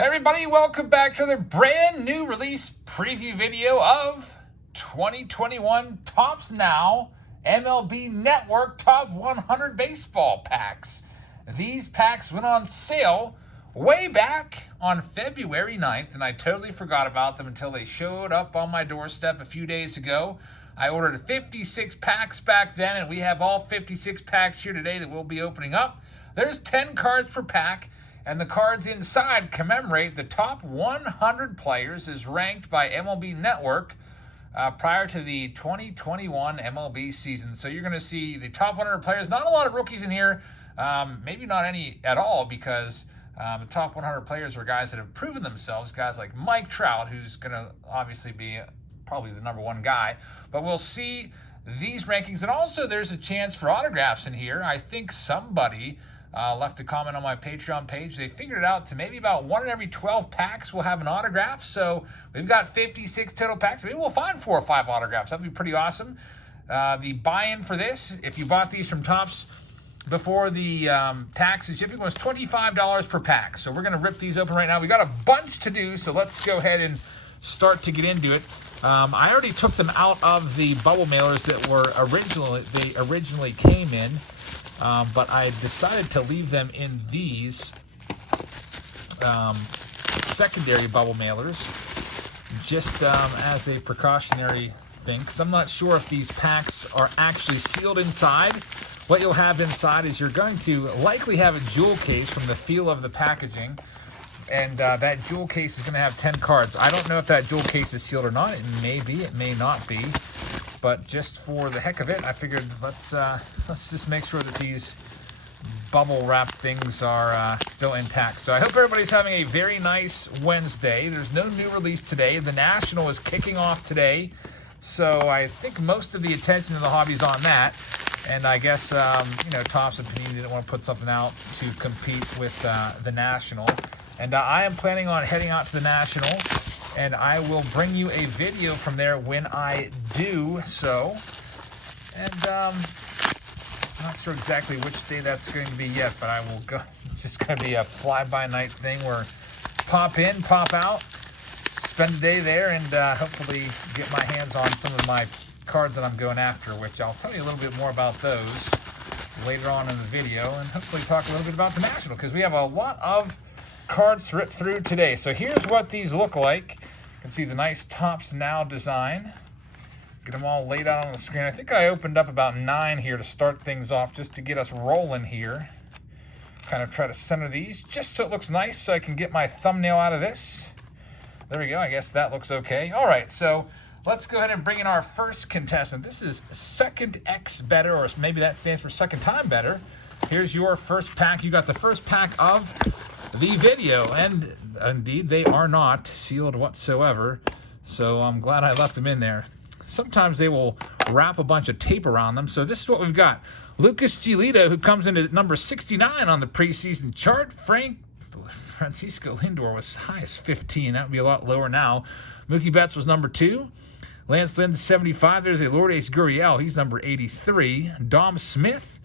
Hey everybody, welcome back to another brand new release preview video of 2021 Topps Now MLB Network Top 100 Baseball Packs. These packs went on sale way back on February 9th, and I totally forgot about them until they showed up on my doorstep a few days ago. I ordered 56 packs back then, and we have all 56 packs here today that we'll be opening up. There's 10 cards per pack. And the cards inside commemorate the top 100 players as ranked by MLB Network prior to the 2021 MLB season. So you're going to see the top 100 players. Not a lot of rookies in here, maybe not any at all, because the top 100 players are guys that have proven themselves, guys like Mike Trout, who's going to obviously be probably the number one guy. But we'll see these rankings. And also there's a chance for autographs in here. I think somebody left a comment on my Patreon page. They figured it out to maybe about 1 in every 12 packs will have an autograph. So we've got 56 total packs. Maybe we'll find 4 or 5 autographs. That'd be pretty awesome. The buy-in for this, if you bought these from Topps before the tax and shipping, was $25 per pack. So we're going to rip these open right now. We got a bunch to do, so let's go ahead and start to get into it. I already took them out of the bubble mailers that were originally came in. But I decided to leave them in these secondary bubble mailers just as a precautionary thing, because I'm not sure if these packs are actually sealed inside. What you'll have inside is you're going to likely have a jewel case from the feel of the packaging, and that jewel case is going to have 10 cards. I don't know if that jewel case is sealed or not. It may be, it may not be. But just for the heck of it, I figured let's just make sure that these bubble wrap things are still intact. So I hope everybody's having a very nice Wednesday. There's no new release today. The National is kicking off today, so I think most of the attention in the hobby is on that. And I guess Topps and Panini didn't want to put something out to compete with the National. And I am planning on heading out to the National, and I will bring you a video from there when I do so. And I'm not sure exactly which day that's going to be yet, but I will go. It's just going to be a fly-by-night thing where pop in, pop out, spend a day there, and hopefully get my hands on some of my cards that I'm going after, which I'll tell you a little bit more about those later on in the video, and hopefully talk a little bit about the National, because we have a lot of cards to rip through today. So here's what these look like. You can see the nice Topps Now design. Get them all laid out on the screen. I think I opened up about 9 here to start things off, just to get us rolling here. Kind of try to center these just so it looks nice, so I can get my thumbnail out of this. There we go. I guess that looks okay. All right, so let's go ahead and bring in our first contestant. This is Second X Better, or maybe that stands for Second Time Better. Here's your first pack. You got the first pack of the video, and indeed they are not sealed whatsoever, so I'm glad I left them in there. Sometimes they will wrap a bunch of tape around them. So this is what we've got. Lucas Giolito, who comes in at number 69 on the preseason chart. Francisco Lindor was high as 15. That would be a lot lower now. Mookie Betts was number 2. Lance Lynn, 75. There's a Lourdes Gurriel. He's number 83. Dom Smith,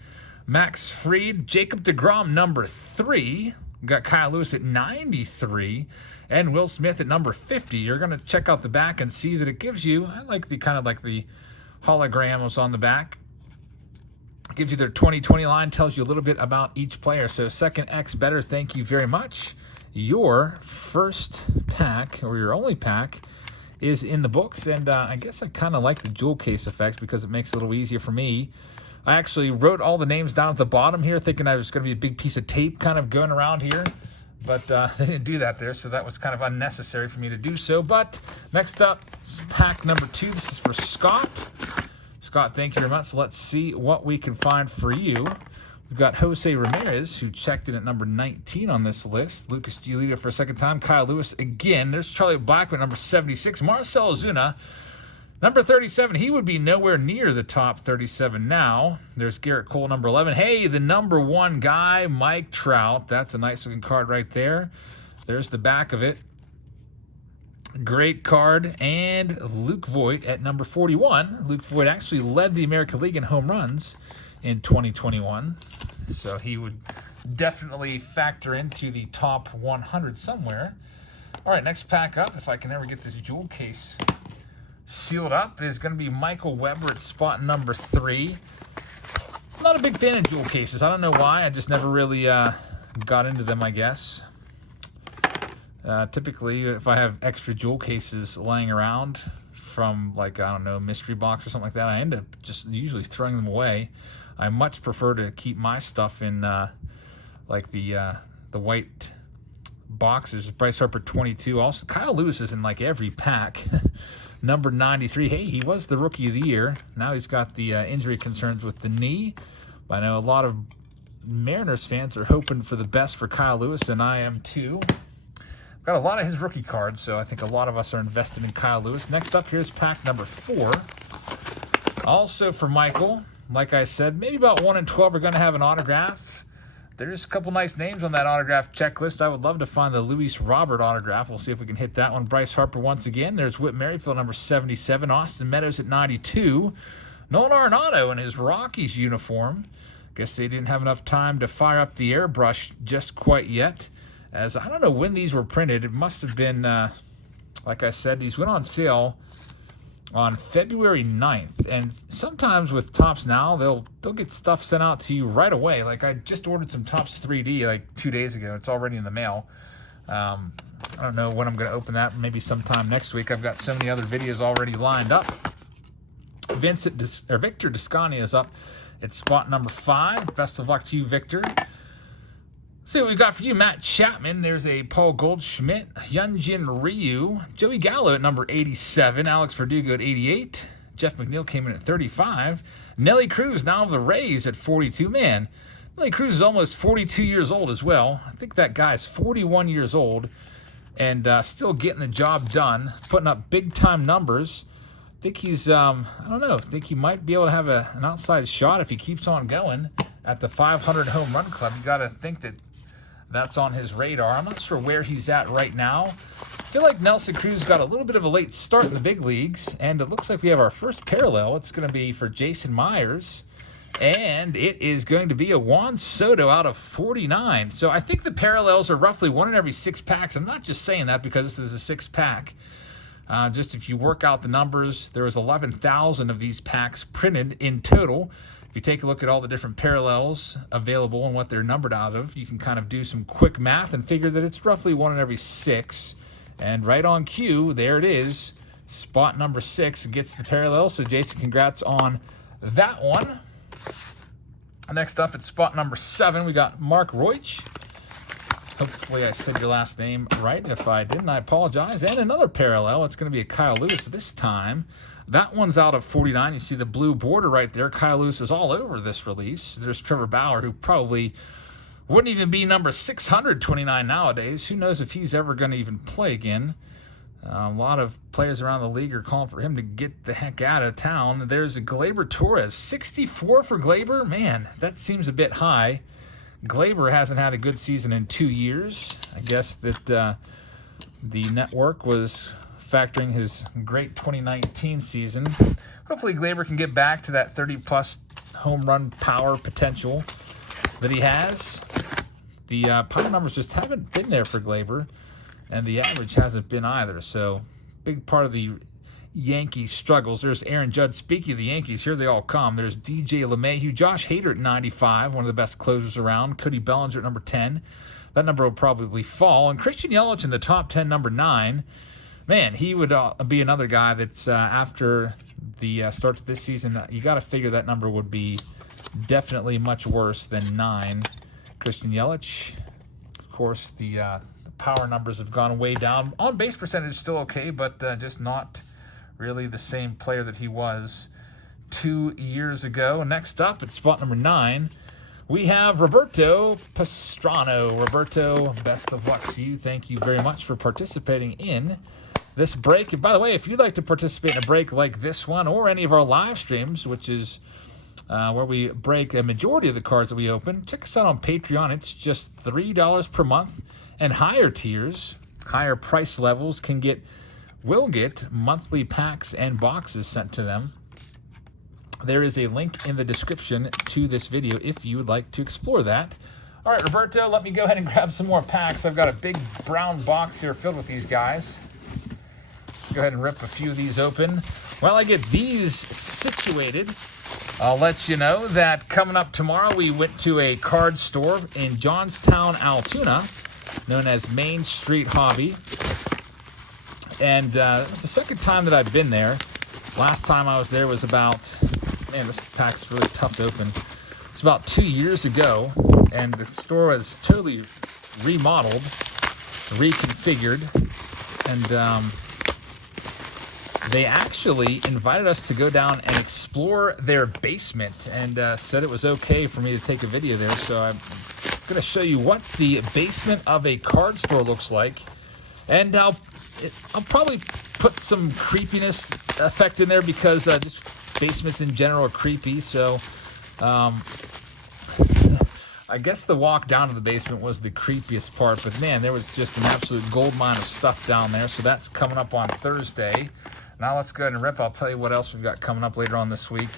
Max Fried, Jacob deGrom, number 3. We got Kyle Lewis at 93, and Will Smith at number 50. You're going to check out the back and see that it gives you, I like the kind of like the holograms on the back. It gives you their 2020 line, tells you a little bit about each player. So Second X Better, thank you very much. Your first pack, or your only pack, is in the books, and I guess I kind of like the jewel case effect because it makes it a little easier for me. I actually wrote all the names down at the bottom here, thinking I was going to be a big piece of tape kind of going around here. But they didn't do that there, so that was kind of unnecessary for me to do so. But next up is pack number 2. This is for Scott. Scott, thank you very much. So let's see what we can find for you. We've got Jose Ramirez, who checked in at number 19 on this list. Lucas Giolito for a second time. Kyle Lewis again. There's Charlie Blackmon, number 76. Marcell Ozuna, number 37, he would be nowhere near the top 37 now. There's Garrett Cole, number 11. Hey, the number 1 guy, Mike Trout. That's a nice-looking card right there. There's the back of it. Great card. And Luke Voit at number 41. Luke Voit actually led the American League in home runs in 2021. so he would definitely factor into the top 100 somewhere. All right, next pack up, if I can ever get this jewel case sealed up, is going to be Michael Weber at spot number 3. I'm not a big fan of jewel cases. I don't know why. I just never really got into them, I guess. Typically, if I have extra jewel cases laying around from, like, I don't know, mystery box or something like that, I end up just usually throwing them away. I much prefer to keep my stuff in, like, the white boxes. Bryce Harper 22. Also, Kyle Lewis is in, like, every pack. Number 93. Hey, he was the Rookie of the Year. Now he's got the injury concerns with the knee. But I know a lot of Mariners fans are hoping for the best for Kyle Lewis, and I am too. Got a lot of his rookie cards, so I think a lot of us are invested in Kyle Lewis. Next up, here's pack number 4. Also for Michael, like I said, maybe about 1 in 12 are going to have an autograph. There's a couple nice names on that autograph checklist. I would love to find the Luis Robert autograph. We'll see if we can hit that one. Bryce Harper once again. There's Whit Merrifield, number 77. Austin Meadows at 92. Nolan Arenado in his Rockies uniform. Guess they didn't have enough time to fire up the airbrush just quite yet. As I don't know when these were printed. It must have been, like I said, these went on sale on February 9th. And sometimes with Topps Now, they'll get stuff sent out to you right away. Like I just ordered some Topps 3D like 2 days ago. It's already in the mail. I don't know when I'm going to open that. Maybe sometime next week. I've got so many other videos already lined up. Victor Descani is up at spot number 5. Best of luck to you, Victor. Let's see what we've got for you. Matt Chapman. There's a Paul Goldschmidt. Hyunjin Ryu. Joey Gallo at number 87. Alex Verdugo at 88. Jeff McNeil came in at 35. Nelly Cruz, now of the Rays, at 42. Man, Nelly Cruz is almost 42 years old as well. I think that guy's 41 years old and still getting the job done, putting up big-time numbers. I think he's, I don't know, I think he might be able to have an outside shot if he keeps on going at the 500 home run club. You got to think that that's on his radar. I'm not sure where he's at right now. I feel like Nelson Cruz got a little bit of a late start in the big leagues, and it looks like we have our first parallel. It's going to be for Jason Myers, and it is going to be a Juan Soto out of 49. So I think the parallels are roughly 1 in every 6 packs. I'm not just saying that because this is a 6-pack. Just if you work out the numbers, there was 11,000 of these packs printed in total. If you take a look at all the different parallels available and what they're numbered out of, you can kind of do some quick math and figure that it's roughly 1 in every 6. And right on cue, there it is. Spot number 6 gets the parallel. So Jason, congrats on that one. Next up at spot number 7, we got Mark Roich. Hopefully I said your last name right. If I didn't, I apologize. And another parallel. It's going to be a Kyle Lewis this time. That one's out of 49. You see the blue border right there. Kyle Lewis is all over this release. There's Trevor Bauer, who probably wouldn't even be number 629 nowadays. Who knows if he's ever going to even play again. A lot of players around the league are calling for him to get the heck out of town. There's a Gleyber Torres. 64 for Gleyber? Man, that seems a bit high. Gleyber hasn't had a good season in 2 years. I guess that the network was factoring his great 2019 season. Hopefully Gleyber can get back to that 30-plus home run power potential that he has. The power numbers just haven't been there for Gleyber, and the average hasn't been either. So big part of the Yankees struggles. There's Aaron Judge. Speaking of the Yankees, here they all come. There's DJ LeMahieu, Josh Hader at 95, one of the best closers around. Cody Bellinger at number 10. That number will probably fall. And Christian Yelich in the top 10, number 9. Man, he would be another guy that's after the start of this season, you got to figure that number would be definitely much worse than 9. Christian Yelich. Of course, the power numbers have gone way down. On base percentage still okay, but just not really the same player that he was 2 years ago. Next up at spot number 9, we have Roberto Pastrano. Roberto, best of luck to you. Thank you very much for participating in this break. And by the way, if you'd like to participate in a break like this one or any of our live streams, which is where we break a majority of the cards that we open, check us out on Patreon. It's just $3 per month, and higher tiers, higher price levels will get monthly packs and boxes sent to them. there is a link in the description to this video if you would like to explore that. All right, Roberto, let me go ahead and grab some more packs. I've got a big brown box here filled with these guys. Let's go ahead and rip a few of these open. While I get these situated, I'll let you know that coming up tomorrow, we went to a card store in Johnstown, Altoona, known as Main Street Hobby. And it's the second time that I've been there. Last time I was there was about, man, this pack's really tough to open. It's about 2 years ago, and the store was totally remodeled, reconfigured, and they actually invited us to go down and explore their basement, and said it was okay for me to take a video there. So I'm going to show you what the basement of a card store looks like, and I'll probably put some creepiness effect in there because just basements in general are creepy. So I guess the walk down to the basement was the creepiest part, but man, there was just an absolute gold mine of stuff down there. So that's coming up on Thursday. Now let's go ahead and rip. I'll tell you what else we've got coming up later on this week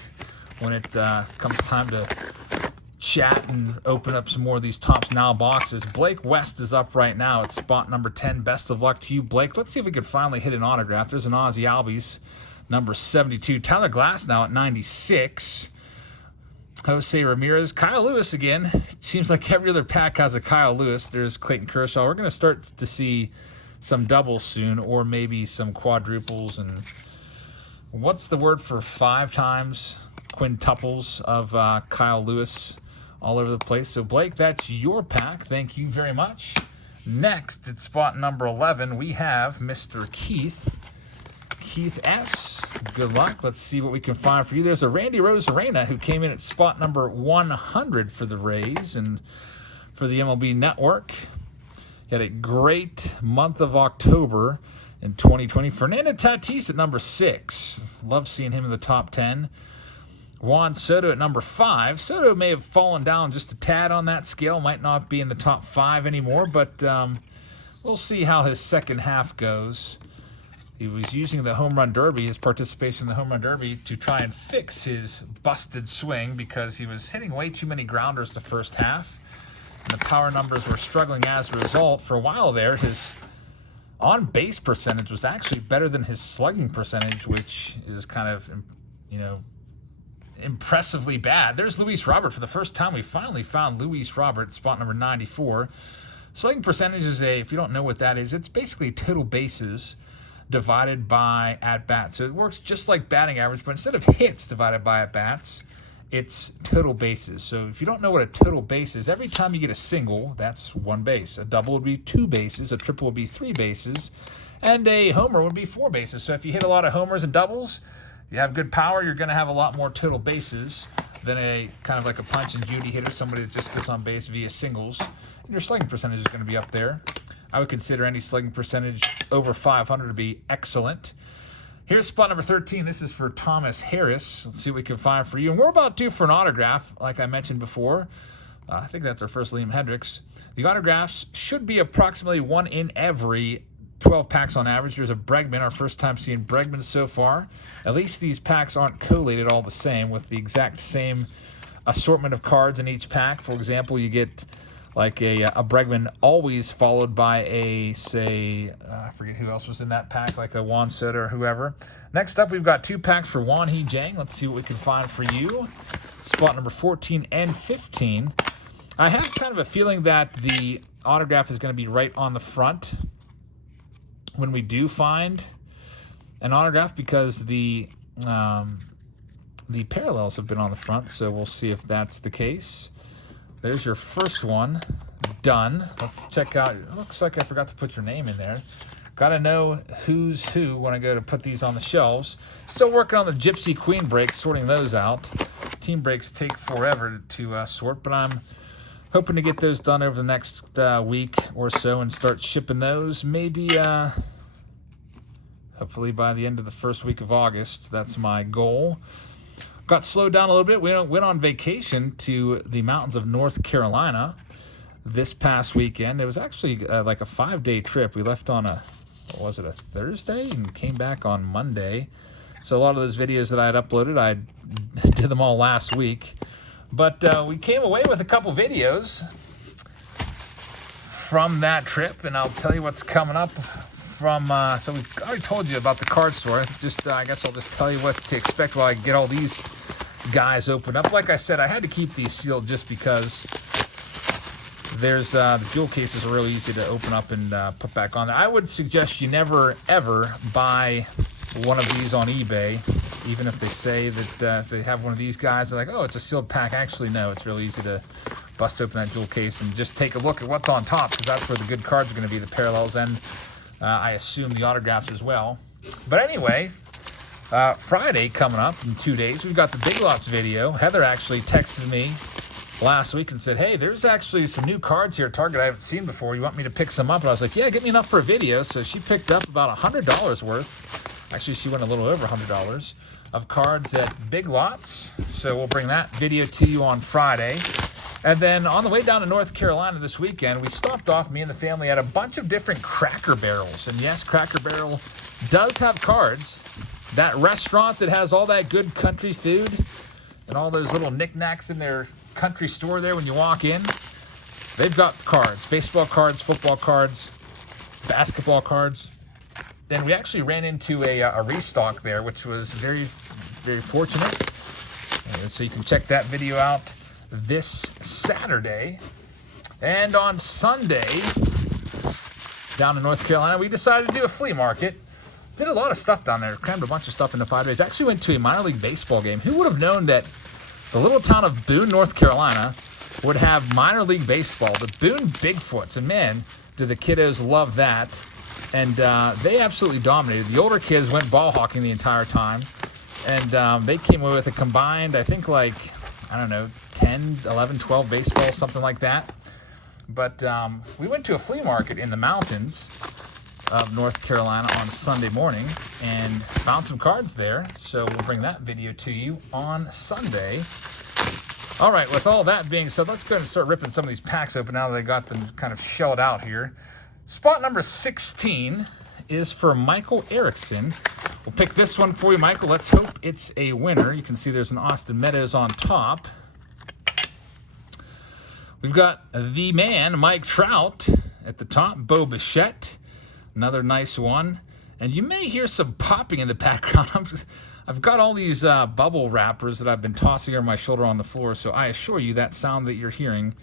when it comes time to chat and open up some more of these Topps Now boxes. Blake West is up right now at spot number 10. Best of luck to you, Blake. Let's see if we can finally hit an autograph. There's an Ozzie Albies, number 72. Tyler Glass now at 96. Jose Ramirez. Kyle Lewis again. Seems like every other pack has a Kyle Lewis. There's Clayton Kershaw. We're going to start to see some doubles soon, or maybe some quadruples, and what's the word for 5 times? Quintuples of Kyle Lewis all over the place. So Blake, that's your pack. Thank you very much. Next, at spot number 11, we have Mr. Keith S. Good luck. Let's see what we can find for you. There's a Randy Rosarena who came in at spot number 100 for the Rays and for the MLB Network. He had a great month of October in 2020. Fernando Tatis at number 6. Love seeing him in the top 10. Juan Soto at number 5. Soto may have fallen down just a tad on that scale. Might not be in the top 5 anymore, but we'll see how his second half goes. He was using the Home Run Derby, his participation in the Home Run Derby, to try and fix his busted swing because he was hitting way too many grounders the first half. And the power numbers were struggling as a result. For a while there, his on-base percentage was actually better than his slugging percentage, which is kind of, you know, impressively bad. There's Luis Robert. For the first time, we finally found Luis Robert, spot number 94. Slugging percentage is if you don't know what that is, it's basically total bases divided by at-bats. So it works just like batting average, but instead of hits divided by at-bats, it's total bases. So if you don't know what a total base is, every time you get a single, that's 1 base. A double would be 2 bases, a triple would be 3 bases, and a homer would be 4 bases. So if you hit a lot of homers and doubles, you have good power, you're going to have a lot more total bases than a kind of like a punch and Judy hitter, somebody that just gets on base via singles. And your slugging percentage is going to be up there. I would consider any slugging percentage over 500 to be excellent. Here's spot number 13. This is for Thomas Harris. Let's see what we can find for you. And we're about due for an autograph, like I mentioned before. I think that's our first Liam Hendricks. The autographs should be approximately 1 in every 12 packs on average. There's a Bregman, our first time seeing Bregman so far. At least these packs aren't collated all the same with the exact same assortment of cards in each pack. For example, you get like a Bregman always followed by a, say, I forget who else was in that pack, like a Juan Soto or whoever. Next up, we've got 2 packs for Juan He Jang. Let's see what we can find for you. Spot number 14 and 15. I have kind of a feeling that the autograph is going to be right on the front when we do find an autograph because the parallels have been on the front, so we'll see if that's the case. There's your first one done. Let's check out. It looks like I forgot to put your name in there. Got to know who's who when I go to put these on the shelves. Still working on the Gypsy Queen breaks, sorting those out. Team breaks take forever to sort, but I'm hoping to get those done over the next week or so and start shipping those. Maybe, hopefully by the end of the first week of August. That's my goal. Got slowed down a little bit. We went on vacation to the mountains of North Carolina this past weekend. It was actually like a 5-day trip. We left on a Thursday and came back on Monday. So a lot of those videos that I had uploaded, I did them all last week. But we came away with a couple videos from that trip, and I'll tell you what's coming up from, so we already told you about the card store. I guess I'll just tell you what to expect while I get all these guys opened up. Like I said, I had to keep these sealed just because there's, the jewel cases are really easy to open up and put back on there. I would suggest you never, ever buy one of these on eBay, even if they say that if they have one of these guys, they're like, oh, it's a sealed pack. Actually, no, it's really easy to bust open that jewel case and just take a look at what's on top, because that's where the good cards are going to be, the parallels, and I assume the autographs as well. But anyway, Friday coming up in 2 days, we've got the Big Lots video. Heather actually texted me last week and said, hey, there's actually some new cards here at Target I haven't seen before. You want me to pick some up? And I was like, yeah, get me enough for a video. So she picked up about $100 worth. Actually, she went a little over $100 of cards at Big Lots. So we'll bring that video to you on Friday. And then on the way down to North Carolina this weekend, we stopped off, me and the family, at a bunch of different Cracker Barrels. And yes, Cracker Barrel does have cards. That restaurant that has all that good country food and all those little knickknacks in their country store there when you walk in, they've got cards, baseball cards, football cards, basketball cards. Then we actually ran into a restock there, which was very, very fortunate. And so you can check that video out this Saturday. And on Sunday, down in North Carolina, we decided to do a flea market. Did a lot of stuff down there, crammed a bunch of stuff into 5 days. Actually went to a minor league baseball game. Who would have known that the little town of Boone, North Carolina would have minor league baseball? The Boone Bigfoots, and man, do the kiddos love that. And they absolutely dominated. The older kids went ball hawking the entire time. And they came away with a combined, I think, like, I don't know, 10, 11, 12 baseballs, something like that. But we went to a flea market in the mountains of North Carolina on Sunday morning and found some cards there. So we'll bring that video to you on Sunday. All right, with all that being said, let's go ahead and start ripping some of these packs open now that they got them kind of shelled out here. Spot number 16 is for Michael Erickson. We'll pick this one for you, Michael. Let's hope it's a winner. You can see there's an Austin Meadows on top. We've got the man, Mike Trout, at the top. Bo Bichette, another nice one. And you may hear some popping in the background. I've got all these bubble wrappers that I've been tossing over my shoulder on the floor, so I assure you that sound that you're hearing,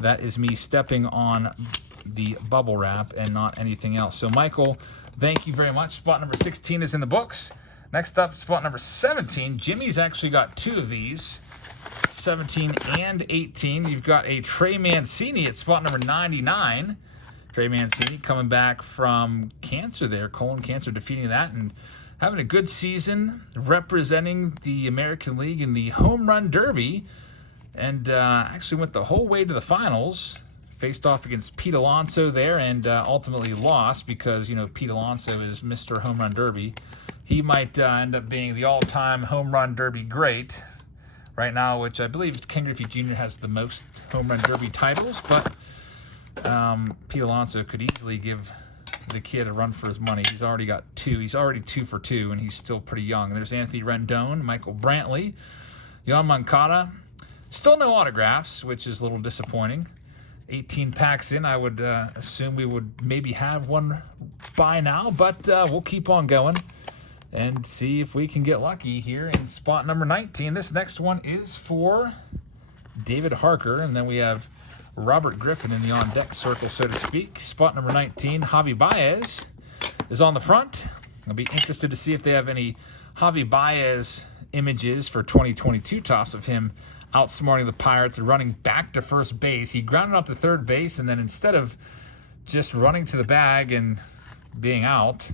that is me stepping on the bubble wrap and not anything else. So, Michael, thank you very much. Spot number 16 is in the books. Next up, spot number 17. Jimmy's actually got two of these, 17 and 18. You've got a Trey Mancini at spot number 99. Trey Mancini coming back from cancer there, colon cancer, defeating that and having a good season, representing the American League in the Home Run Derby, and actually went the whole way to the finals. Faced off against Pete Alonso there and ultimately lost because, you know, Pete Alonso is Mr. Home Run Derby. He might end up being the all-time Home Run Derby great right now, which I believe Ken Griffey Jr. has the most Home Run Derby titles, but Pete Alonso could easily give the kid a run for his money. He's already got two. He's already 2 for 2, and he's still pretty young. There's Anthony Rendon, Michael Brantley, Yoan Moncada. Still no autographs, which is a little disappointing. 18 packs in, I would assume we would maybe have one by now, but we'll keep on going and see if we can get lucky here in spot number 19. This next one is for David Harker, and then we have Robert Griffin in the on-deck circle, so to speak. Spot number 19, Javi Baez is on the front. I'll be interested to see if they have any Javi Baez images for 2022 tops of him outsmarting the Pirates and running back to first base. He grounded up to third base, and then instead of just running to the bag and being out,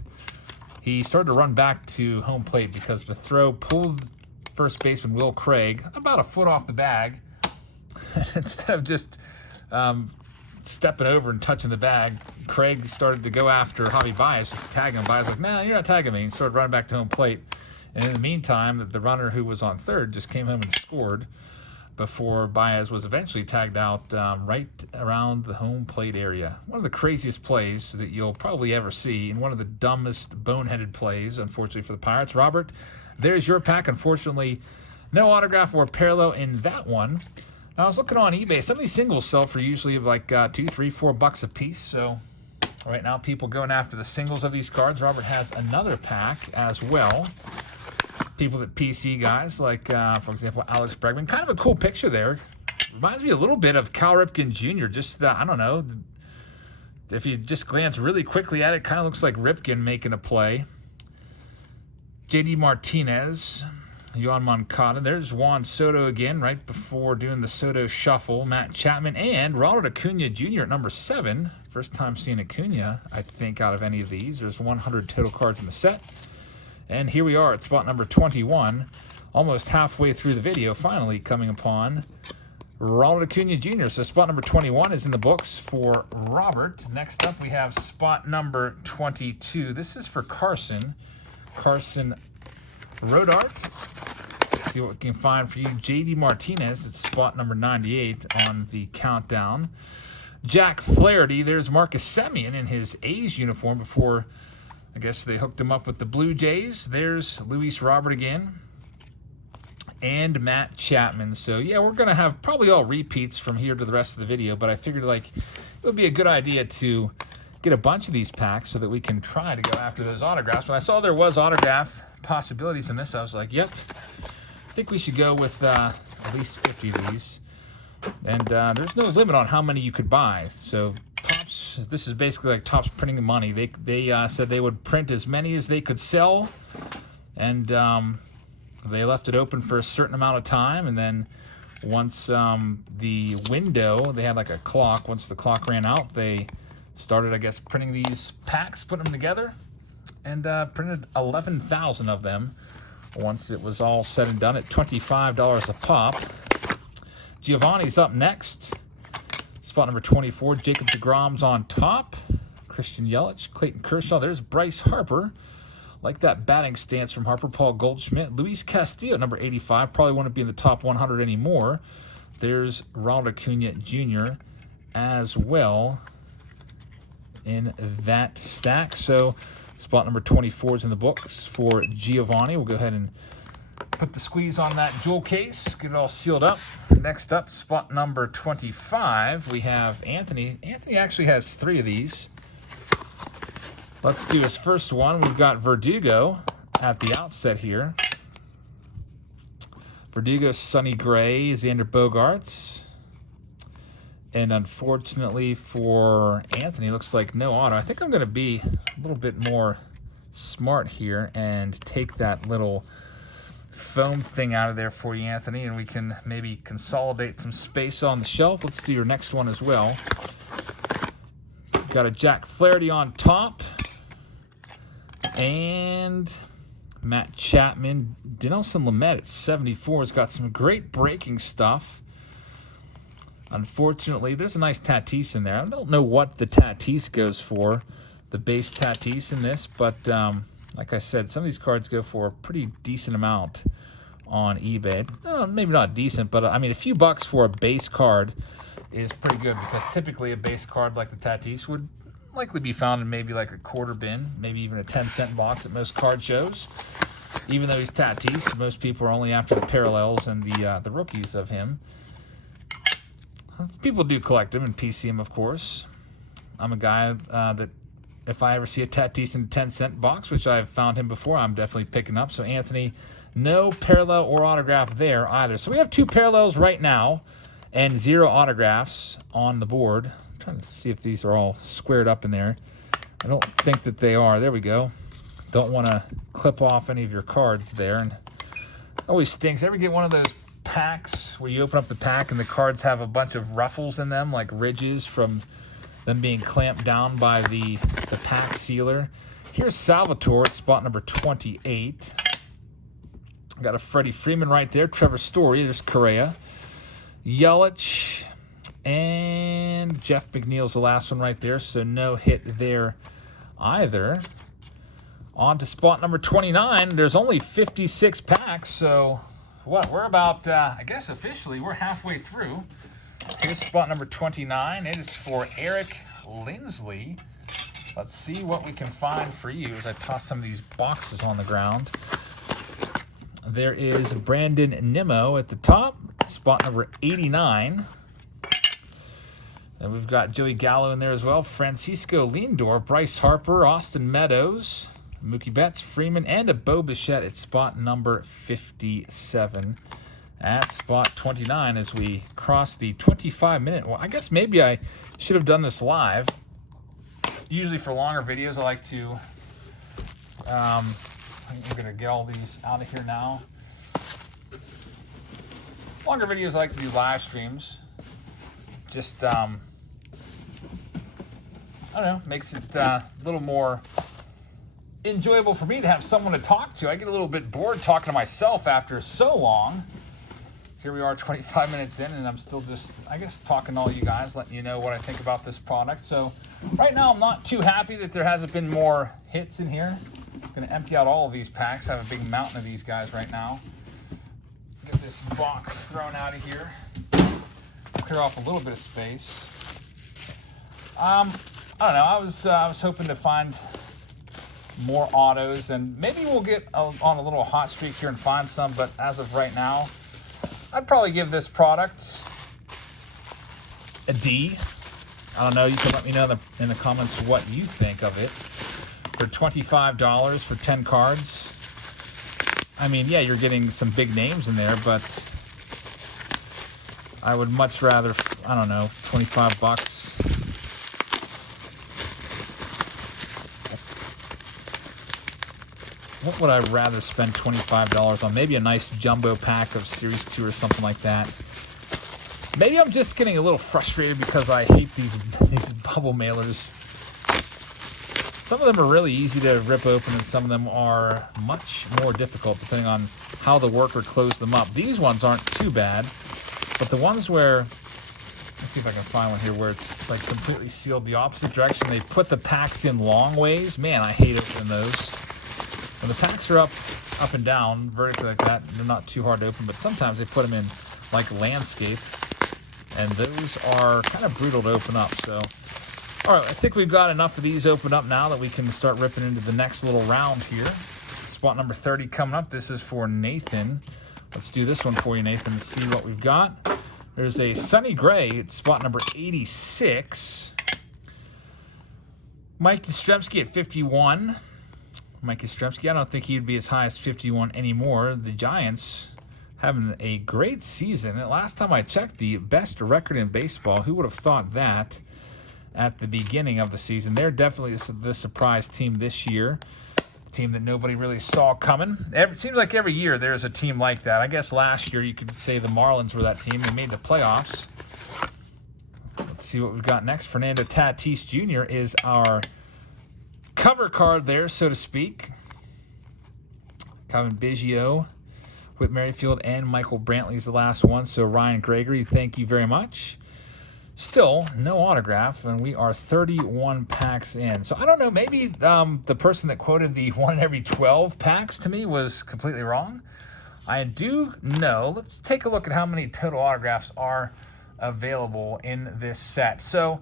he started to run back to home plate because the throw pulled first baseman Will Craig about a foot off the bag. Instead of just stepping over and touching the bag, Craig started to go after Javi Baez, tagging him. Baez was like, man, you're not tagging me. He started running back to home plate. And in the meantime, the runner who was on third just came home and scored. before Baez was eventually tagged out right around the home plate area. One of the craziest plays that you'll probably ever see, and one of the dumbest boneheaded plays, unfortunately, for the Pirates. Robert, there's your pack. Unfortunately, no autograph or parallel in that one. Now, I was looking on eBay. Some of these singles sell for usually like $2, $3, $4 a piece. So right now, people going after the singles of these cards. Robert has another pack as well. People that PC guys, like, for example, Alex Bregman. Kind of a cool picture there. Reminds me a little bit of Cal Ripken Jr. Just, I don't know. If you just glance really quickly at it, kind of looks like Ripken making a play. JD Martinez, Yoan Moncada. There's Juan Soto again, right before doing the Soto shuffle. Matt Chapman and Ronald Acuna Jr. at number 7. First time seeing Acuna, I think, out of any of these. There's 100 total cards in the set. And here we are at spot number 21, almost halfway through the video, finally coming upon Ronald Acuna Jr. So spot number 21 is in the books for Robert. Next up, we have spot number 22. This is for Carson. Carson Rodart. Let's see what we can find for you. JD Martinez at spot number 98 on the countdown. Jack Flaherty. There's Marcus Semien in his A's uniform before, I guess, they hooked him up with the Blue Jays. There's Luis Robert again. And Matt Chapman. So, yeah, we're going to have probably all repeats from here to the rest of the video, but I figured, like, it would be a good idea to get a bunch of these packs so that we can try to go after those autographs. When I saw there was autograph possibilities in this, I was like, yep, I think we should go with at least 50 of these. And there's no limit on how many you could buy. So Topps, this is basically like Topps printing the money. They said they would print as many as they could sell, and they left it open for a certain amount of time. And then once the window, they had like a clock. Once the clock ran out, they started, I guess, printing these packs, putting them together, and printed 11,000 of them once it was all said and done at $25 a pop. Giovanni's up next. Spot number 24, Jacob deGrom's on top. Christian Yelich, Clayton Kershaw. There's Bryce Harper. Like that batting stance from Harper. Paul Goldschmidt. Luis Castillo, number 85. Probably won't be in the top 100 anymore. There's Ronald Acuna Jr. as well in that stack. So spot number 24 is in the books for Giovanni. We'll go ahead and put the squeeze on that jewel case, get it all sealed up. Next up, spot number 25, we have Anthony. Anthony actually has 3 of these. Let's do his first one. We've got Verdugo at the outset here. Verdugo, Sonny Gray, Xander Bogaerts. And unfortunately for Anthony, looks like no auto. I think I'm going to be a little bit more smart here and take that little foam thing out of there for you, Anthony, and we can maybe consolidate some space on the shelf. Let's do your next one as well. Got a Jack Flaherty on top, and Matt Chapman. Dinelson Lamet at 74 has got some great breaking stuff. Unfortunately, there's a nice Tatis in there. I don't know what the Tatis goes for, the base Tatis in this, but like I said, some of these cards go for a pretty decent amount on eBay. Maybe not decent, but I mean, a few bucks for a base card is pretty good, because typically a base card like the Tatis would likely be found in maybe like a quarter bin, maybe even a 10-cent box at most card shows. Even though he's Tatis, most people are only after the parallels and the rookies of him. People do collect them and PC them, of course. I'm a guy that if I ever see a Tatis in a 10-cent box, which I've found him before, I'm definitely picking up. So Anthony, no parallel or autograph there either. So we have 2 parallels right now and 0 autographs on the board. I'm trying to see if these are all squared up in there. I don't think that they are. There we go. Don't want to clip off any of your cards there. And it always stinks. Ever get one of those packs where you open up the pack and the cards have a bunch of ruffles in them, like ridges from them being clamped down by the pack sealer? Here's Salvatore at spot number 28. Got a Freddie Freeman right there. Trevor Story. There's Correa. Yelich. And Jeff McNeil's the last one right there, so no hit there either. On to spot number 29. There's only 56 packs, so what? We're about, I guess officially, we're halfway through. Here's spot number 29. It is for Eric Lindsley. Let's see what we can find for you as I toss some of these boxes on the ground. There is Brandon Nimmo at the top, spot number 89. And we've got Joey Gallo in there as well. Francisco Lindor, Bryce Harper, Austin Meadows, Mookie Betts, Freeman, and a Bo Bichette at spot number 57. At spot 29 as we cross the 25-minute. Well, I guess maybe I should have done this live. Usually for longer videos, I like to, I'm going to get all these out of here now. Longer videos, I like to do live streams. Just, I don't know, makes it a little more enjoyable for me to have someone to talk to. I get a little bit bored talking to myself after so long. Here we are 25 minutes in, and I'm still just, I guess, talking to all you guys, letting you know what I think about this product. So right now I'm not too happy that there hasn't been more hits in here. I'm going to empty out all of these packs. I have a big mountain of these guys right now. Get this box thrown out of here. Clear off a little bit of space. I don't know. I was hoping to find more autos, and maybe we'll get on a little hot streak here and find some, but as of right now, I'd probably give this product a D. I don't know. You can let me know in the comments what you think of it. For $25 for 10 cards. I mean, yeah, you're getting some big names in there, but I would much rather, I don't know, 25 bucks. What would I rather spend $25 on? Maybe a nice jumbo pack of Series 2 or something like that. Maybe I'm just getting a little frustrated because I hate these bubble mailers. Some of them are really easy to rip open, and some of them are much more difficult depending on how the worker closed them up. These ones aren't too bad, but the ones where, let's see if I can find one here where it's like completely sealed the opposite direction. They put the packs in long ways. Man, I hate opening those. When the packs are up and down vertically like that, they're not too hard to open, but sometimes they put them in like landscape, and those are kind of brutal to open up. So, all right, I think we've got enough of these open up now that we can start ripping into the next little round here. Spot number 30 coming up. This is for Nathan. Let's do this one for you, Nathan, to see what we've got. There's a Sonny Gray at spot number 86. Mike Yastrzemski at 51. Mike Yastrzemski, I don't think he'd be as high as 51 anymore. The Giants having a great season. Last time I checked, the best record in baseball. Who would have thought that at the beginning of the season? They're definitely the surprise team this year. A team that nobody really saw coming. It seems like every year there's a team like that. I guess last year you could say the Marlins were that team. They made the playoffs. Let's see what we've got next. Fernando Tatis Jr. is our cover card there, so to speak. Kevin Biggio, Whit Merrifield, and Michael Brantley's the last one. So Ryan Gregory, thank you very much. Still no autograph, and we are 31 packs in. So I don't know, maybe the person that quoted the 1 in every 12 packs to me was completely wrong. I do know. Let's take a look at how many total autographs are available in this set. So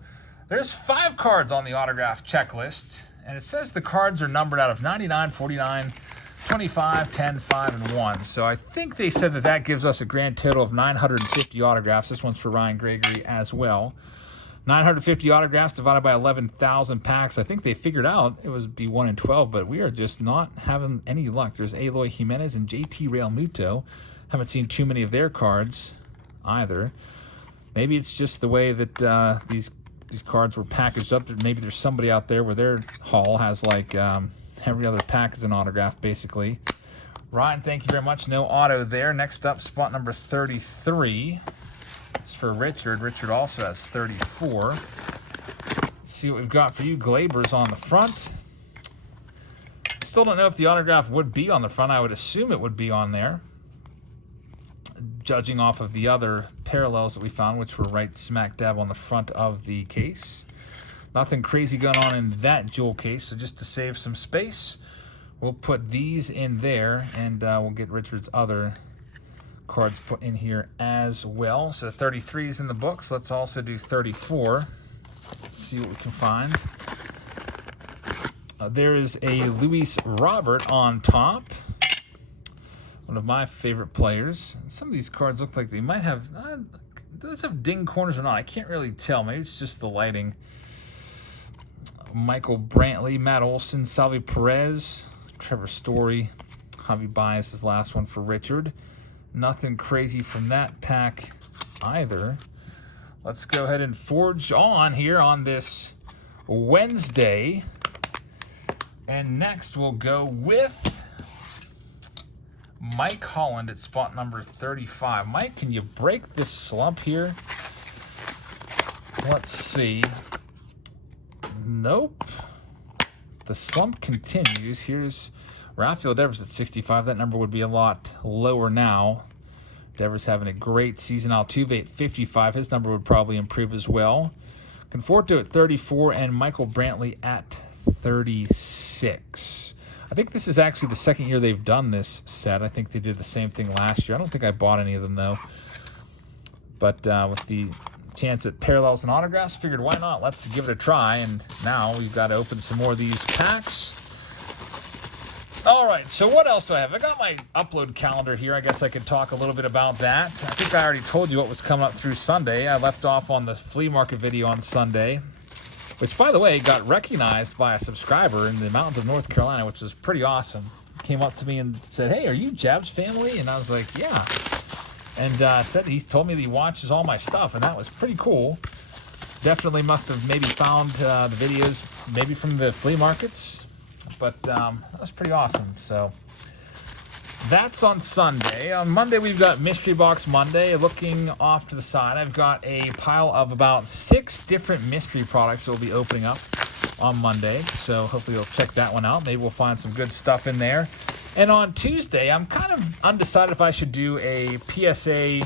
there's 5 cards on the autograph checklist. And it says the cards are numbered out of 99, 49, 25, 10, 5, and 1. So I think they said that gives us a grand total of 950 autographs. This one's for Ryan Gregory as well. 950 autographs divided by 11,000 packs. I think they figured out it would be 1 in 12, but we are just not having any luck. There's Eloy Jimenez and JT Realmuto. Haven't seen too many of their cards either. Maybe it's just the way that these cards were packaged up. Maybe there's somebody out there where their haul has like every other pack is an autograph, basically. Ryan, thank you very much. No auto there. Next up, spot number 33. It's for Richard. Richard also has 34. Let's see what we've got for you. Glaber's on the front. Still don't know if the autograph would be on the front. I would assume it would be on there, judging off of the other parallels that we found, which were right smack dab on the front of the case. Nothing crazy going on in that jewel case, so just to save some space, we'll put these in there, and we'll get Richard's other cards put in here as well. So 33 is in the books. Let's also do 34. Let's see what we can find. There is a Luis Robert on top. One of my favorite players. Some of these cards look like they might have, does have ding corners or not? I can't really tell. Maybe it's just the lighting. Michael Brantley, Matt Olson, Salvi Perez, Trevor Story, Javi Baez, his last one for Richard. Nothing crazy from that pack either. Let's go ahead and forge on here on this Wednesday. And next we'll go with Mike Holland at spot number 35. Mike, can you break this slump here? Let's see. Nope. The slump continues. Here's Rafael Devers at 65. That number would be a lot lower now. Devers having a great season. Altuve at 55. His number would probably improve as well. Conforto at 34 and Michael Brantley at 36. I think this is actually the second year they've done this set. I think they did the same thing last year. I don't think I bought any of them, though. But with the chance at parallels and autographs, figured why not? Let's give it a try. And now we've got to open some more of these packs. All right, so what else do I have? I got my upload calendar here. I guess I could talk a little bit about that. I think I already told you what was coming up through Sunday. I left off on the flea market video on Sunday, which, by the way, got recognized by a subscriber in the mountains of North Carolina, which was pretty awesome. Came up to me and said, "Hey, are you Jab's family?" And I was like, "Yeah." And said he's told me that he watches all my stuff, and that was pretty cool. Definitely must have maybe found the videos maybe from the flea markets, but that was pretty awesome. So that's on Sunday. On Monday, we've got Mystery Box Monday. Looking off to the side, I've got a pile of about 6 different mystery products that will be opening up on Monday. So hopefully you'll check that one out. Maybe we'll find some good stuff in there. And on Tuesday, I'm kind of undecided if I should do a PSA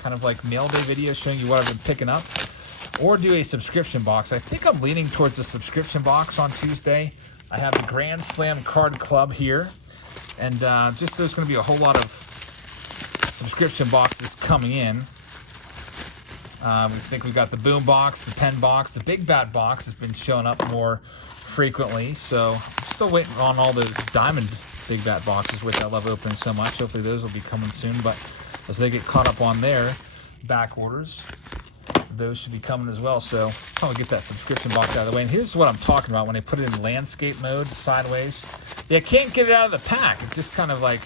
kind of like mail day video showing you what I've been picking up, or do a subscription box. I think I'm leaning towards a subscription box on Tuesday. I have the Grand Slam Card Club here. And just there's going to be a whole lot of subscription boxes coming in. We think we've got the Boom Box, the Pen Box, the Big Bat Box has been showing up more frequently. So I'm still waiting on all those Diamond Big Bat boxes, which I love opening so much. Hopefully those will be coming soon. But as they get caught up on their back orders, those should be coming as well. So probably get that subscription box out of the way. And here's what I'm talking about when they put it in landscape mode, sideways. You can't get it out of the pack. It just kind of like,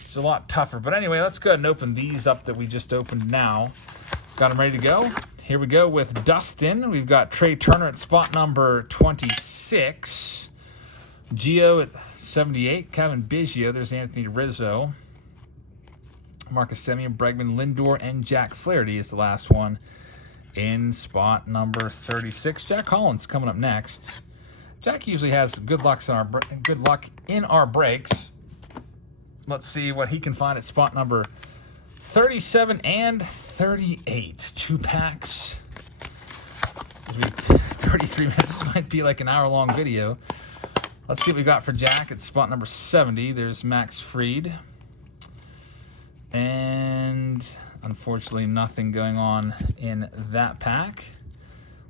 it's a lot tougher. But anyway, let's go ahead and open these up that we just opened now. Got them ready to go. Here we go with Dustin. We've got Trey Turner at spot number 26. Gio at 78. Kevin Biggio. There's Anthony Rizzo. Marcus Semien, Bregman, Lindor, and Jack Flaherty is the last one in spot number 36. Jack Collins coming up next. Jack usually has good luck in our breaks. Let's see what he can find at spot number 37 and 38. 2 packs. 33 minutes. This might be like an hour-long video. Let's see what we got for Jack at spot number 70. There's Max Fried. And unfortunately, nothing going on in that pack.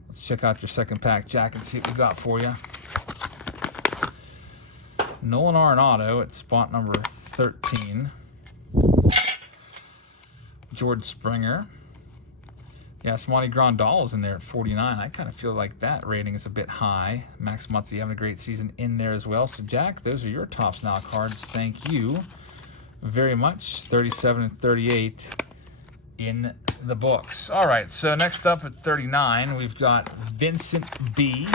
Let's check out your second pack, Jack, and see what we got for you. Nolan Arenado at spot number 13. George Springer. Yeah, Yasmani Grandal is in there at 49. I kind of feel like that rating is a bit high. Max Muncy having a great season in there as well. So, Jack, those are your Tops Now cards. Thank you very much. 37 and 38 in the books. All right, so next up at 39, we've got Vincent B.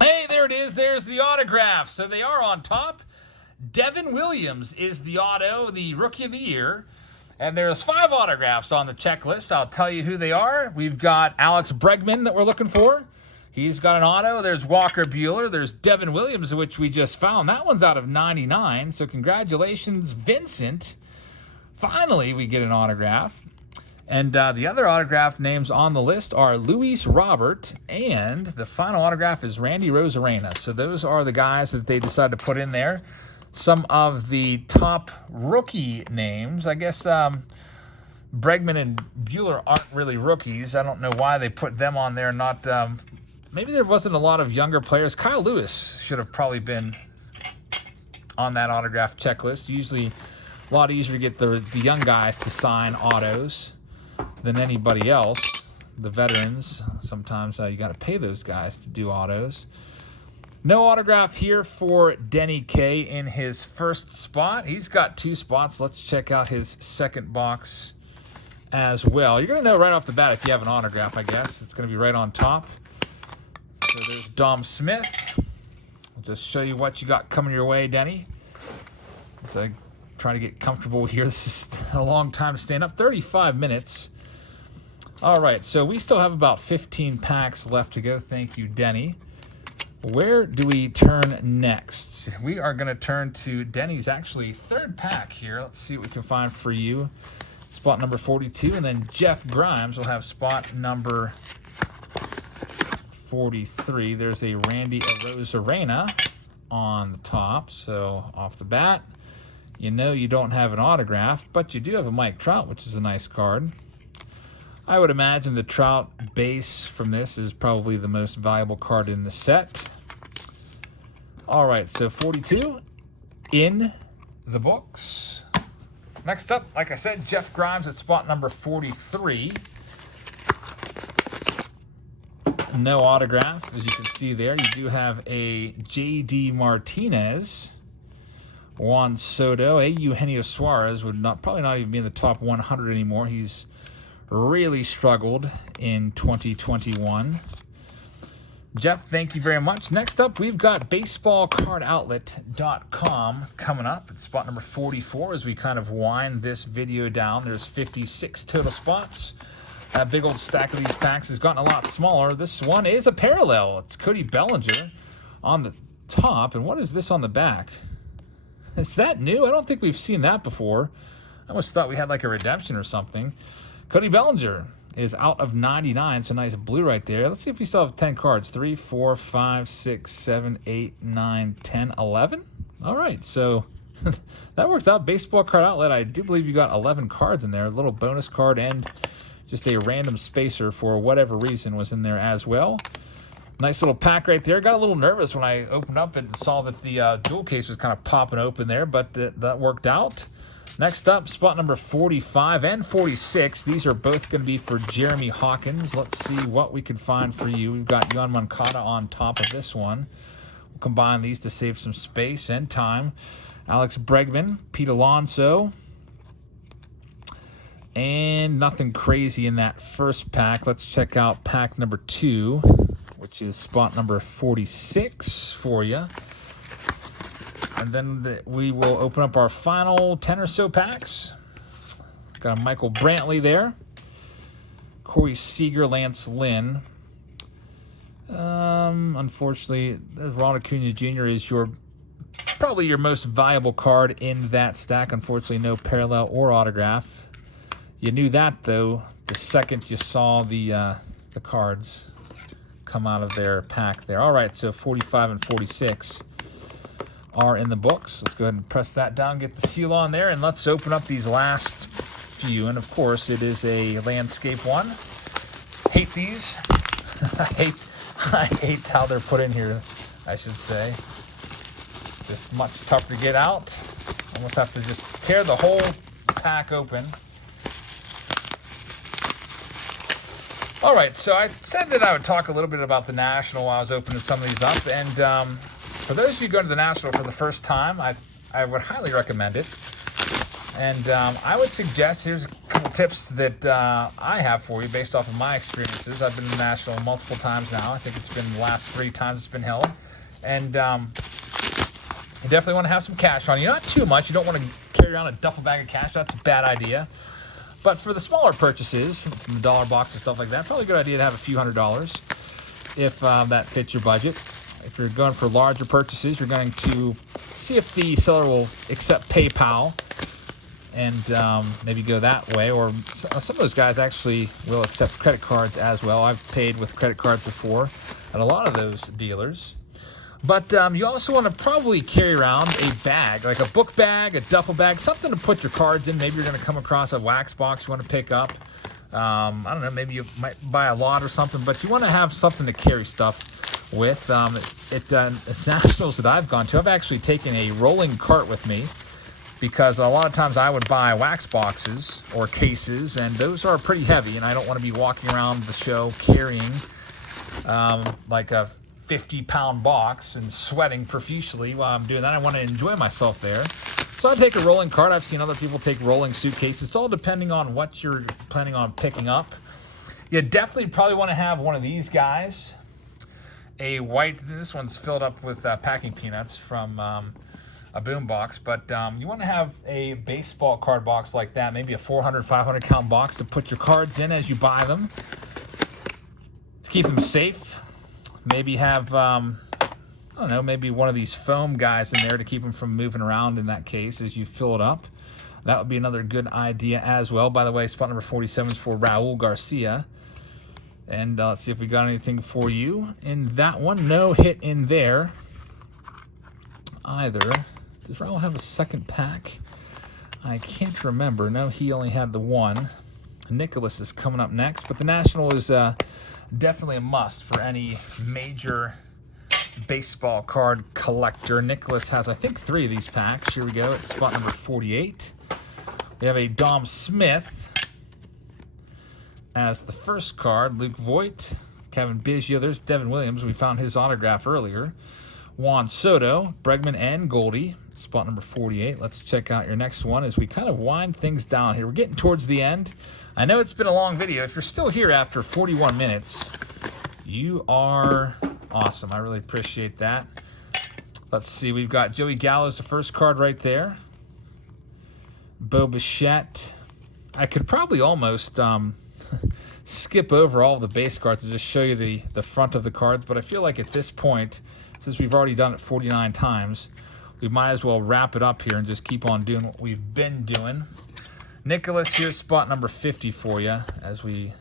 Hey, there it is. There's the autograph. So they are on top. Devin Williams is the auto, the Rookie of the Year. And there's 5 autographs on the checklist. I'll tell you who they are. We've got Alex Bregman that we're looking for. He's got an auto. There's Walker Buehler. There's Devin Williams, which we just found. That one's out of 99. So congratulations, Vincent. Finally, we get an autograph. And the other autograph names on the list are Luis Robert, and the final autograph is Randy Rosarena. So those are the guys that they decided to put in there. some of the top rookie names. I guess Bregman and Buehler aren't really rookies. I don't know why they put them on there. Not maybe there wasn't a lot of younger players. Kyle Lewis should have probably been on that autograph checklist. Usually a lot easier to get the young guys to sign autos than anybody else. The veterans, sometimes you got to pay those guys to do autos. No autograph here for Denny K in his first spot. He's got 2 spots. Let's check out his second box as well. You're going to know right off the bat if you have an autograph, I guess. It's going to be right on top. So there's Dom Smith. I'll just show you what you got coming your way, Denny. So trying to get comfortable here. This is a long time to stand up. 35 minutes. All right, so we still have about 15 packs left to go. Thank you, Denny. Where do we turn next? We are going to turn to Denny's actually third pack here. Let's see what we can find for you. Spot number 42, and then Jeff Grimes will have spot number 43. There's a Randy Arozarena on the top. So off the bat, you know you don't have an autograph, but you do have a Mike Trout, which is a nice card. I would imagine the Trout base from this is probably the most valuable card in the set. All right, so 42 in the books. Next up, like I said, Jeff Grimes at spot number 43. No autograph, as you can see there. You do have a J.D. Martinez, Juan Soto, a Eugenio Suarez would probably not even be in the top 100 anymore. He's really struggled in 2021. Jeff, thank you very much. Next up, we've got baseballcardoutlet.com coming up at spot number 44 as we kind of wind this video down. There's 56 total spots. That big old stack of these packs has gotten a lot smaller. This one is a parallel. It's Cody Bellinger on the top. And what is this on the back? Is that new? I don't think we've seen that before. I almost thought we had like a redemption or something. Cody Bellinger is out of 99, so nice blue right there. Let's see if we still have 10 cards. 3, 4, 5, 6, 7, 8, 9, 10, 11. All right, so that works out. Baseball Card Outlet, I do believe you got 11 cards in there. A little bonus card and just a random spacer for whatever reason was in there as well. Nice little pack right there. Got a little nervous when I opened up it and saw that the jewel case was kind of popping open there, but that worked out. Next up, spot number 45 and 46. These are both going to be for Jeremy Hawkins. Let's see what we can find for you. We've got Yoan Moncada on top of this one. We'll combine these to save some space and time. Alex Bregman, Pete Alonso. And nothing crazy in that first pack. Let's check out pack number 2, which is spot number 46 for you. And then we will open up our final 10 or so packs. Got a Michael Brantley there. Corey Seager, Lance Lynn. Unfortunately, there's Ronald Acuna Jr. is probably your most valuable card in that stack. Unfortunately, no parallel or autograph. You knew that, though, the second you saw the cards come out of their pack there. All right, so 45 and 46 are in the books. Let's go ahead and press that down, get the seal on there, and let's open up these last few. And, of course, it is a landscape one. Hate these. I hate how they're put in here, I should say. Just much tougher to get out. Almost have to just tear the whole pack open. All right, so I said that I would talk a little bit about the National while I was opening some of these up. And for those of you going to the National for the first time, I would highly recommend it. And I would suggest, here's a couple tips that I have for you based off of my experiences. I've been to the National multiple times now. I think it's been the last 3 times it's been held. And you definitely want to have some cash on you. Not too much. You don't want to carry around a duffel bag of cash. That's a bad idea. But for the smaller purchases, from the dollar box and stuff like that, probably a good idea to have a few $100s if that fits your budget. If you're going for larger purchases, you're going to see if the seller will accept PayPal and maybe go that way. Or some of those guys actually will accept credit cards as well. I've paid with credit cards before at a lot of those dealers. But you also want to probably carry around a bag, like a book bag, a duffel bag, something to put your cards in. Maybe you're going to come across a wax box you want to pick up. I don't know, maybe you might buy a lot or something, but you want to have something to carry stuff with. At Nationals that I've gone to, I've actually taken a rolling cart with me, because a lot of times I would buy wax boxes or cases, and those are pretty heavy, and I don't want to be walking around the show carrying like a 50-pound box and sweating profusely while I'm doing that. I want to enjoy myself there. So I take a rolling cart. I've seen other people take rolling suitcases. It's all depending on what you're planning on picking up. You definitely probably want to have one of these guys. A white, this one's filled up with packing peanuts from a boom box, but you want to have a baseball card box like that, maybe a 400, 500 count box to put your cards in as you buy them, to keep them safe. Maybe have, I don't know, maybe one of these foam guys in there to keep them from moving around in that case as you fill it up. That would be another good idea as well. By the way, spot number 47 is for Raul Garcia. And let's see if we got anything for you in that one. No hit in there either. Does Raul have a second pack? I can't remember. No, he only had the one. Nicholas is coming up next, but the National is definitely a must for any major baseball card collector. Nicholas has, I think, 3 of these packs. Here we go. It's spot number 48. We have a Dom Smith as the first card. Luke Voigt, Kevin Biggio. There's Devin Williams. We found his autograph earlier. Juan Soto, Bregman, and Goldie. Spot number 48. Let's check out your next one as we kind of wind things down here. We're getting towards the end. I know it's been a long video. If you're still here after 41 minutes, you are awesome. I really appreciate that. Let's see. We've got Joey Gallo's the first card right there. Bo Bichette. I could probably almost skip over all the base cards to just show you the front of the cards, but I feel like at this point, since we've already done it 49 times, we might as well wrap it up here and just keep on doing what we've been doing. Nicholas, here's spot number 50 for you as we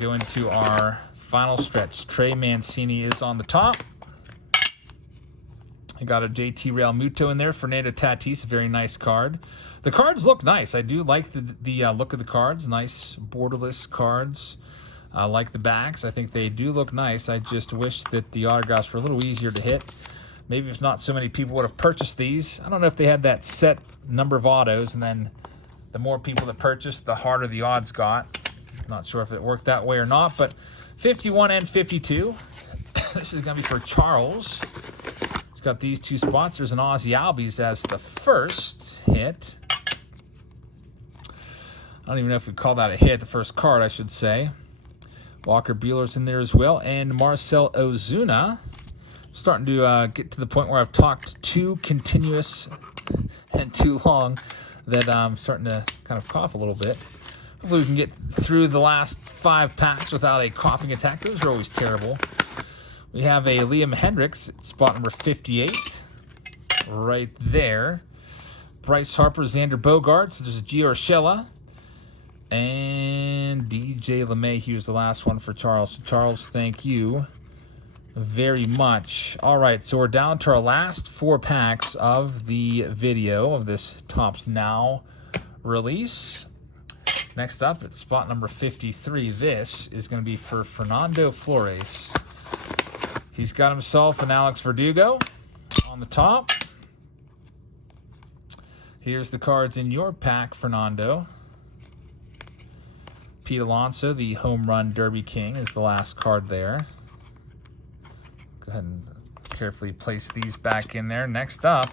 go into our final stretch. Trey Mancini is on the top. I got a JT Realmuto in there. Fernando Tatis, a very nice card. The cards look nice. I do like the look of the cards. Nice borderless cards. I like the backs. I think they do look nice. I just wish that the autographs were a little easier to hit. Maybe if not so many people would have purchased these. I don't know if they had that set number of autos, and then the more people that purchased, the harder the odds got. Not sure if it worked that way or not, but 51 and 52. This is going to be for Charles. It's got these 2 spots. There's an Ozzy Albies as the first hit. I don't even know if we call that a hit, the first card, I should say. Walker Buehler's in there as well, and Marcell Ozuna. Starting to get to the point where I've talked too continuous and too long that I'm starting to kind of cough a little bit. Hopefully we can get through the last 5 packs without a coughing attack. Those are always terrible. We have a Liam Hendricks, spot number 58, right there. Bryce Harper, Xander Bogaerts. There's a Gio Urshela. And DJ LeMahieu is the last one for Charles. So Charles, thank you very much. All right, so we're down to our last 4 packs of the video of this Topps Now release. Next up, it's spot number 53. This is going to be for Fernando Flores. He's got himself an Alex Verdugo on the top. Here's the cards in your pack, Fernando. Pete Alonso, the Home Run Derby King, is the last card there. Go ahead and carefully place these back in there. Next up,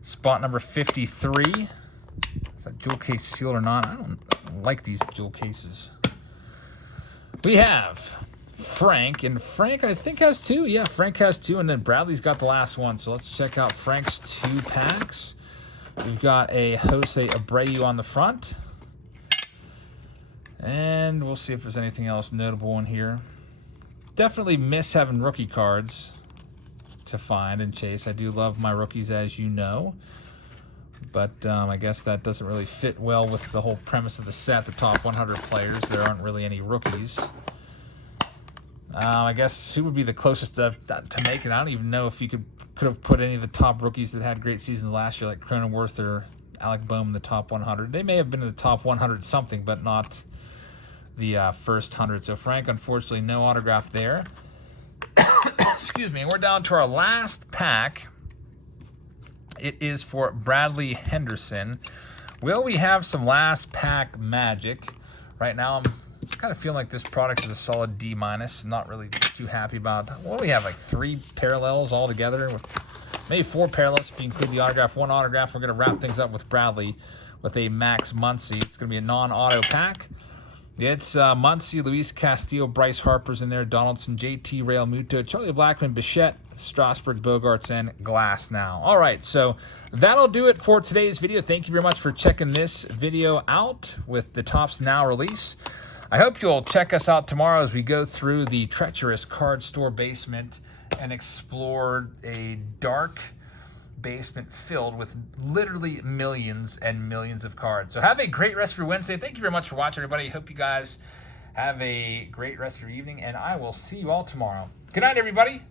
spot number 53. Is that jewel case sealed or not? I don't like these jewel cases. We have Frank, and Frank I think has 2. Yeah, Frank has 2, and then Bradley's got the last one. So let's check out Frank's 2 packs. We've got a Jose Abreu on the front. And we'll see if there's anything else notable in here. Definitely miss having rookie cards to find and chase. I do love my rookies, as you know. But I guess that doesn't really fit well with the whole premise of the set, the top 100 players. There aren't really any rookies. I guess who would be the closest to make it? I don't even know if you could have put any of the top rookies that had great seasons last year, like Cronenworth or Alec Bohm, in the top 100. They may have been in the top 100 something, but not the first 100. So Frank, unfortunately, no autograph there. Excuse me. And we're down to our last pack. It is for Bradley Henderson. Will we have some last pack magic? Right now, I'm kind of feeling like this product is a solid D-. Not really too happy about. What do we have, like 3 parallels all together? With maybe 4 parallels if you include the autograph. 1 autograph. We're going to wrap things up with Bradley with a Max Muncy. It's going to be a non-auto pack. It's Muncy, Luis Castillo, Bryce Harper's in there, Donaldson, JT Realmuto, Charlie Blackmon, Bichette, Strasburg, Bogarts, and Glasnow. All right, so that'll do it for today's video. Thank you very much for checking this video out with the Topps Now release. I hope you'll check us out tomorrow as we go through the treacherous card store basement and explore a dark basement filled with literally millions and millions of cards. So have a great rest of your Wednesday. Thank you very much for watching, everybody. Hope you guys have a great rest of your evening, and I will see you all tomorrow. Good night, everybody.